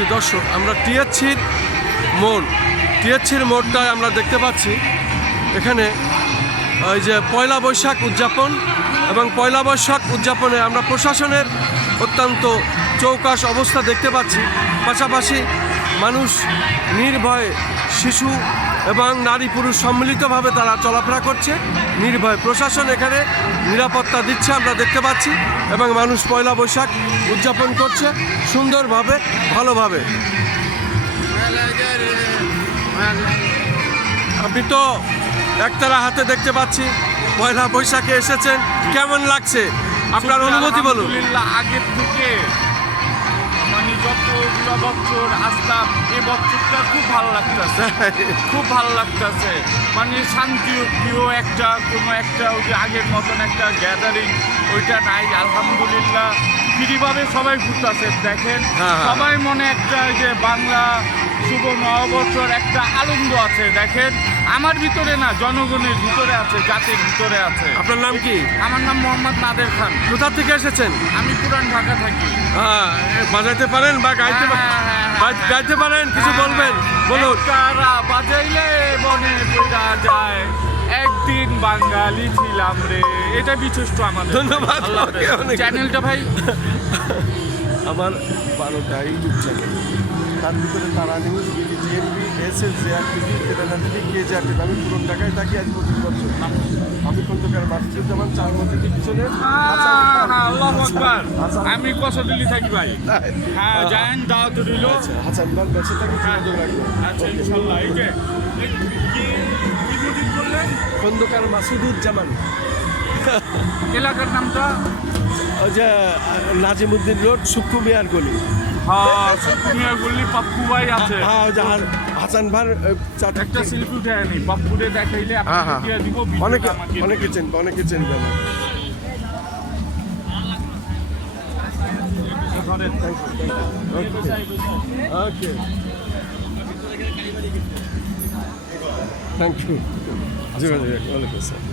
সুধী দর্শক, আমরা টিএসসির মোড়টায় আমরা দেখতে পাচ্ছি এখানে ওই যে পয়লা বৈশাখ উদযাপন, এবং পয়লা বৈশাখ উদযাপনে আমরা প্রশাসনের অত্যন্ত চৌকাশ অবস্থা দেখতে পাচ্ছি। পাশাপাশি মানুষ নির্ভয়ে, শিশু এবং নারী পুরুষ সম্মিলিতভাবে তারা চলাফেরা করছে নির্ভয়ে। প্রশাসন এখানে নিরাপত্তা দিচ্ছে আমরা দেখতে পাচ্ছি, এবং মানুষ পয়লা বৈশাখ উদযাপন করছে সুন্দরভাবে, ভালোভাবে। আপনি তো একতারা হাতে দেখতে পাচ্ছি পয়লা বৈশাখে এসেছেন, কেমন লাগছে আপনার অনুভূতি বলুন? আলহামদুলিল্লাহ, আগের থেকে মানে যতগুলো বছর আসলাম এই বছরটা খুব ভালো লাগতেছে, খুব ভালো লাগতেছে। মানে শান্তি প্রিয় একটা কোনো একটা ওই যে আগের মতন একটা গ্যাদারিং ওইটা নাই। আলহামদুলিল্লাহ ফ্রিভাবে সবাই ঘুরতেছে, দেখেন সবাই মনে একটা যে বাংলা শুভ নববর্ষর একটা আনন্দ আছে। দেখেন আমার ভিতরে না, জনগণের ভিতরে আছে, জাতির ভিতরে আছে। আপনার নাম কি? আমার নাম মোহাম্মদ নাদের খান। কোথা থেকে এসেছেন? আমি পুরান ঢাকা থাকি। বাজাইতে পারেন বা গাইতে গাইতে পারেন? কিছু বলবেন, বলুন। কারা বাজাইলে বনে পড়া যায়, একদিন বাঙালি ছিলাম রে। এটা বিশিষ্ট আমাদের। ধন্যবাদ। চ্যানেলটা ভাই আমার 12টা ইউটিউব চ্যানেল, তার ভিতরে তারা news, GNB, SS, JR TV, কেরানা টিভি, কেজিআর টিভি। আমি পুরন ঢাকায় থাকি আজ 25 বছর। আমি খন্দকার মাসুদুজ্জামান, 4 মসজিদের পিছনে। আল্লাহু আকবার। আমি কসদিলি থাকি ভাই। হ্যাঁ, জায়েন দাওয়াত রইল। হাসান ভাই বেঁচে থাকি, যোগাযোগ রাখবেন। আচ্ছা ইনশাআল্লাহ। এই যে কি মসজিদ করলেন? খন্দকার মাসুদুজ্জামান। এলাকার নামটা ওই যে নাজিমুদ্দিন রোড, সুক্কু মিয়ার গলি। হ্যাঁ, সুকুমিয়া গল্লি পাপ্পু ভাই আছে। হ্যাঁ, ওই যে হাসান ভাই একটা সেলফি উঠে আনি, পাপ্পুরে দেখাইলে আপনাকে দিয়ে দিব। অনেকে চিনবে, অনেকে চিনবে। ওকে, থ্যাংক ইউ। ওয়ালাইকুম আসসালাম।